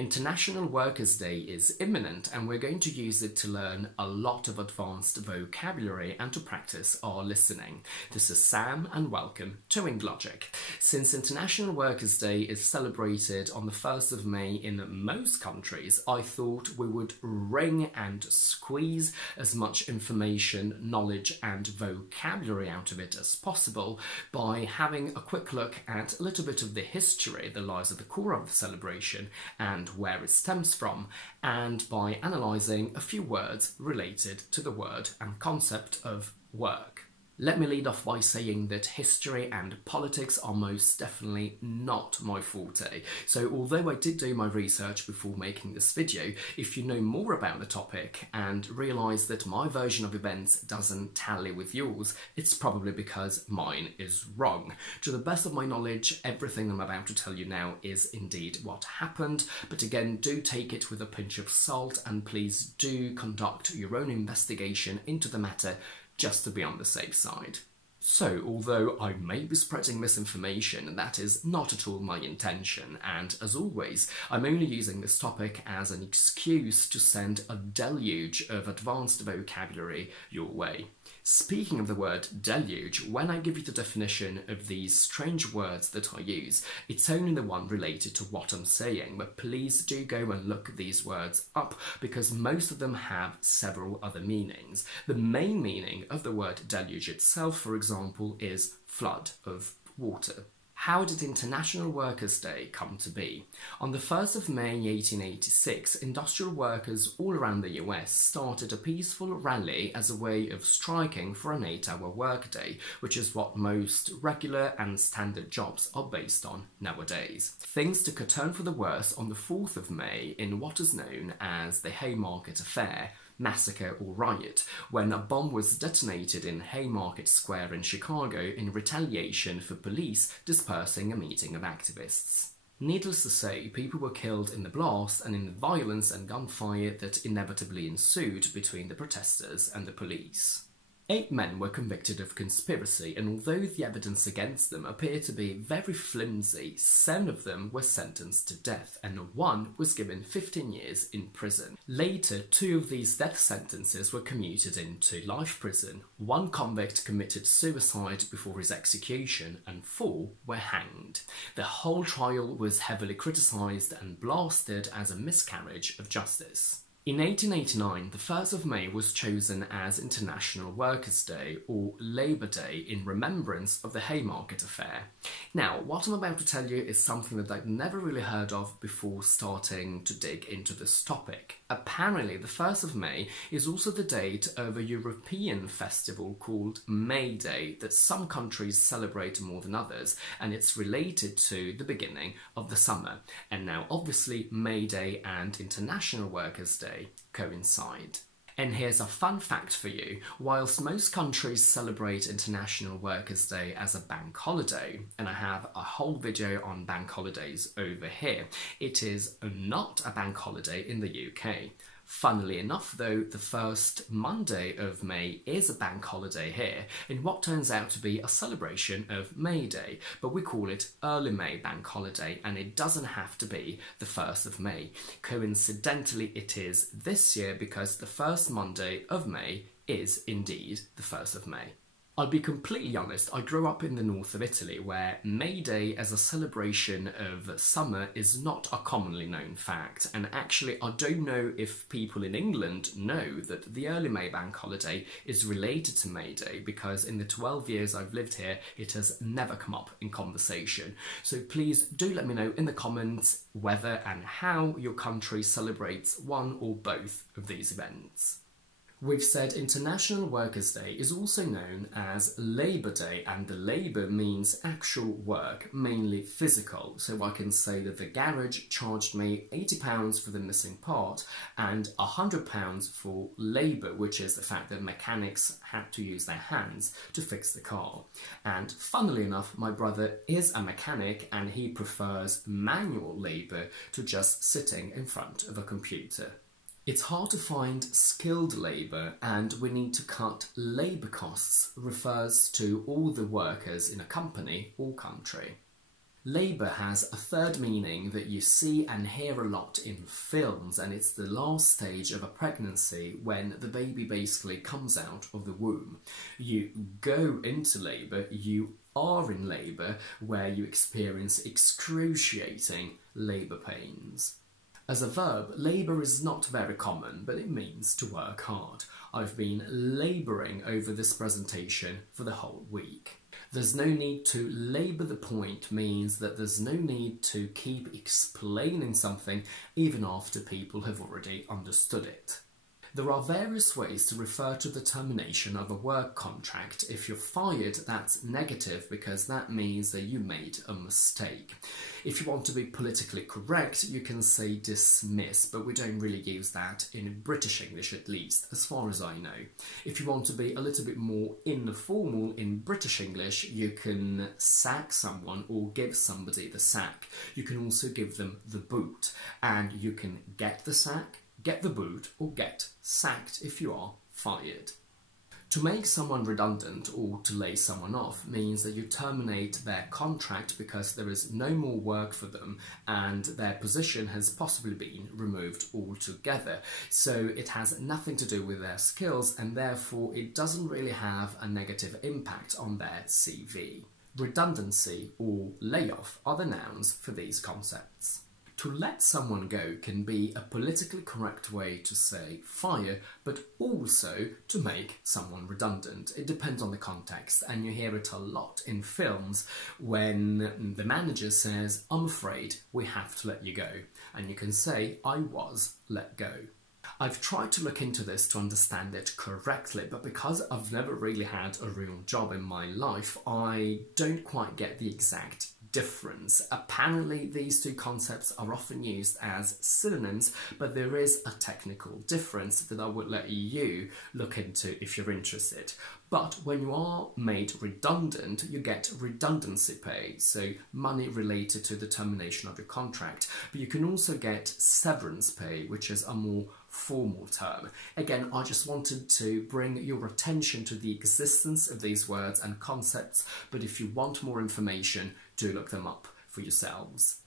International Workers' Day is imminent and we're going to use it to learn a lot of advanced vocabulary and to practice our listening. This is Sam and welcome to IngLogic. Since International Workers' Day is celebrated on the 1st of May in most countries, I thought we would wring and squeeze as much information, knowledge and vocabulary out of it as possible by having a quick look at a little bit of the history that lies at the core of the celebration and where it stems from, and by analysing a few words related to the word and concept of work. Let me lead off by saying that history and politics are most definitely not my forte. So although I did do my research before making this video, if you know more about the topic and realise that my version of events doesn't tally with yours, it's probably because mine is wrong. To the best of my knowledge, everything I'm about to tell you now is indeed what happened, but again, do take it with a pinch of salt and please do conduct your own investigation into the matter just to be on the safe side. So, although I may be spreading misinformation, that is not at all my intention, and as always, I'm only using this topic as an excuse to send a deluge of advanced vocabulary your way. Speaking of the word deluge, when I give you the definition of these strange words that I use, it's only the one related to what I'm saying, but please do go and look these words up because most of them have several other meanings. The main meaning of the word deluge itself, for example, is flood of water. How did International Workers' Day come to be? On the 1st of May 1886, industrial workers all around the US started a peaceful rally as a way of striking for an 8-hour workday, which is what most regular and standard jobs are based on nowadays. Things took a turn for the worse on the 4th of May in what is known as the Haymarket Affair, massacre or riot, when a bomb was detonated in Haymarket Square in Chicago in retaliation for police dispersing a meeting of activists. Needless to say, people were killed in the blast and in the violence and gunfire that inevitably ensued between the protesters and the police. 8 men were convicted of conspiracy, and although the evidence against them appeared to be very flimsy, 7 of them were sentenced to death, and 1 was given 15 years in prison. Later, 2 of these death sentences were commuted into life prison. 1 convict committed suicide before his execution, and 4 were hanged. The whole trial was heavily criticised and blasted as a miscarriage of justice. In 1889, the 1st of May was chosen as International Workers' Day, or Labour Day, in remembrance of the Haymarket Affair. Now, what I'm about to tell you is something that I'd never really heard of before starting to dig into this topic. Apparently, the 1st of May is also the date of a European festival called May Day that some countries celebrate more than others, and it's related to the beginning of the summer. And now, obviously, May Day and International Workers' Day coincide. And here's a fun fact for you. Whilst most countries celebrate International Workers' Day as a bank holiday, and I have a whole video on bank holidays over here, it is not a bank holiday in the UK. Funnily enough though, the first Monday of May is a bank holiday here in what turns out to be a celebration of May Day, but we call it Early May Bank Holiday and it doesn't have to be the 1st of May. Coincidentally it is this year because the first Monday of May is indeed the 1st of May. I'll be completely honest, I grew up in the north of Italy where May Day as a celebration of summer is not a commonly known fact, and actually I don't know if people in England know that the early May bank holiday is related to May Day because in the 12 years I've lived here it has never come up in conversation. So please do let me know in the comments whether and how your country celebrates one or both of these events. We've said International Workers' Day is also known as Labour Day, and the labour means actual work, mainly physical. So I can say that the garage charged me £80 for the missing part and £100 for labour, which is the fact that mechanics had to use their hands to fix the car. And funnily enough, my brother is a mechanic and he prefers manual labour to just sitting in front of a computer. It's hard to find skilled labour, and we need to cut labour costs refers to all the workers in a company or country. Labour has a third meaning that you see and hear a lot in films, and it's the last stage of a pregnancy when the baby basically comes out of the womb. You go into labour, you are in labour, where you experience excruciating labour pains. As a verb, labour is not very common, but it means to work hard. I've been labouring over this presentation for the whole week. There's no need to labour the point means that there's no need to keep explaining something even after people have already understood it. There are various ways to refer to the termination of a work contract. If you're fired, that's negative because that means that you made a mistake. If you want to be politically correct, you can say dismiss, but we don't really use that in British English, at least, as far as I know. If you want to be a little bit more informal in British English, you can sack someone or give somebody the sack. You can also give them the boot, and you can get the sack, get the boot, or get sacked if you are fired. To make someone redundant or to lay someone off means that you terminate their contract because there is no more work for them and their position has possibly been removed altogether. So it has nothing to do with their skills and therefore it doesn't really have a negative impact on their CV. Redundancy or layoff are the nouns for these concepts. To let someone go can be a politically correct way to say fire, but also to make someone redundant. It depends on the context, and you hear it a lot in films when the manager says, "I'm afraid we have to let you go," and you can say, "I was let go." I've tried to look into this to understand it correctly, but because I've never really had a real job in my life, I don't quite get the exact difference. Apparently these two concepts are often used as synonyms, but there is a technical difference that I would let you look into if you're interested. But when you are made redundant, you get redundancy pay, so money related to the termination of your contract. But you can also get severance pay, which is a more formal term. Again, I just wanted to bring your attention to the existence of these words and concepts, but if you want more information, do look them up for yourselves.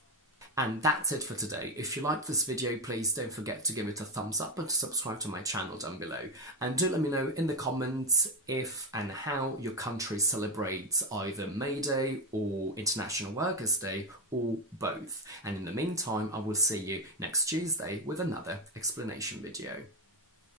And that's it for today. If you liked this video, please don't forget to give it a thumbs up and to subscribe to my channel down below. And do let me know in the comments if and how your country celebrates either May Day or International Workers' Day or both. And in the meantime, I will see you next Tuesday with another explanation video.